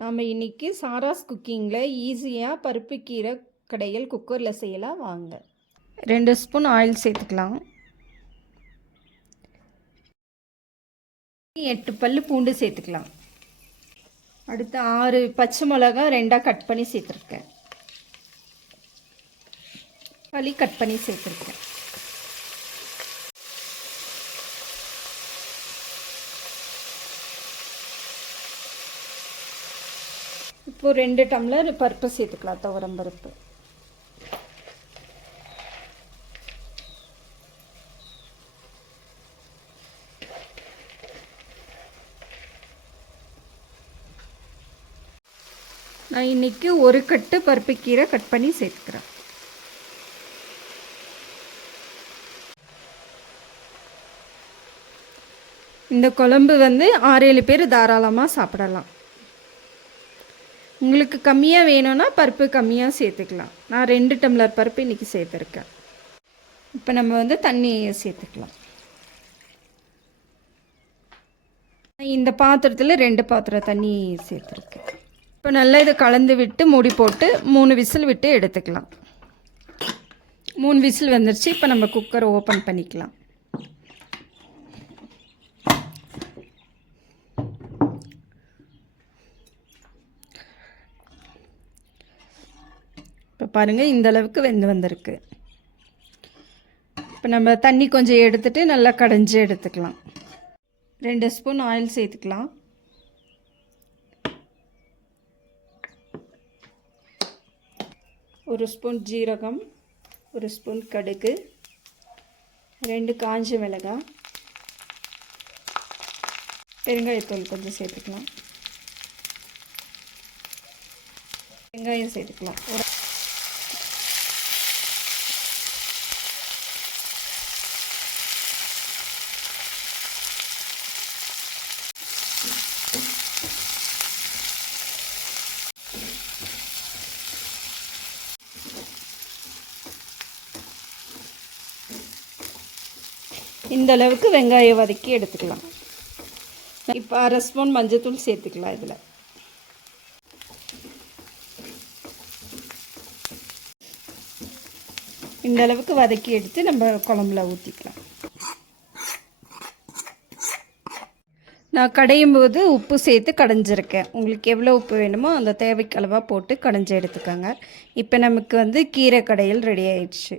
நாம் இன்றைக்கி சாராஸ் குக்கிங்கில் ஈஸியாக பருப்பு கீரை கடையல் குக்கரில் செய்யலாம் வாங்க. 2 ஸ்பூன் ஆயில் சேர்த்துக்கலாம். 8 பல் பூண்டு சேர்த்துக்கலாம். அடுத்து 6 பச்சை மிளகா 2ஆக கட் பண்ணி சேர்த்துருக்கேன். தக்காளி கட் பண்ணி சேர்த்துருக்கேன். இப்போ 2 டம்ளர் பருப்பு சேர்த்துக்கலாம். துவரம் பருப்பு. நான் இன்றைக்கி 1 கட்டு பருப்பு கீரை கட் பண்ணி சேர்த்துக்கிறேன். இந்த குழம்பு 6-7 பேர் தாராளமாக சாப்பிடலாம். உங்களுக்கு கம்மியாக வேணும்னா பருப்பு கம்மியாக சேர்த்துக்கலாம். நான் 2 டம்ளர் பருப்பு இன்றைக்கி சேர்த்துருக்கேன். இப்போ நம்ம தண்ணி சேர்த்துக்கலாம். இந்த பாத்திரத்தில் 2 பாத்திரம் தண்ணி சேர்த்துருக்கேன். இப்போ நல்லா இதை கலந்து விட்டு மூடி போட்டு 3 விசில் விட்டு எடுத்துக்கலாம். 3 விசில் வந்துருச்சு. இப்போ நம்ம குக்கரை ஓப்பன் பண்ணிக்கலாம். இப்போ பாருங்கள், இந்த அளவுக்கு வெந்து வந்திருக்கு. இப்போ நம்ம தண்ணி கொஞ்சம் எடுத்துகிட்டு நல்லா கடைஞ்சி எடுத்துக்கலாம். 2 ஸ்பூன் ஆயில் சேர்த்துக்கலாம். ஒரு ஸ்பூன் ஜீரகம், 1 ஸ்பூன் கடுகு, 2 காஞ்ச மிளகாய், பெருங்காயத்தூள் கொஞ்சம் சேர்த்துக்கலாம். வெங்காயம் சேர்த்துக்கலாம். இந்த அளவுக்கு வெங்காயம் வதக்கி எடுத்துக்கலாம். இப்போ 1/2 ஸ்பூன் மஞ்சள்தூள் சேர்த்துக்கலாம். இதில் இந்த அளவுக்கு வதக்கி எடுத்து நம்ம குழம்புல ஊற்றிக்கலாம். நான் கடையும் போது உப்பு சேர்த்து கடைஞ்சிருக்கேன். உங்களுக்கு எவ்வளோ உப்பு வேணுமோ அந்த தேவைக்கு அளவாக போட்டு கடைஞ்சி எடுத்துக்கோங்க. இப்போ நமக்கு கீரை கடையல் ரெடி ஆயிடுச்சு.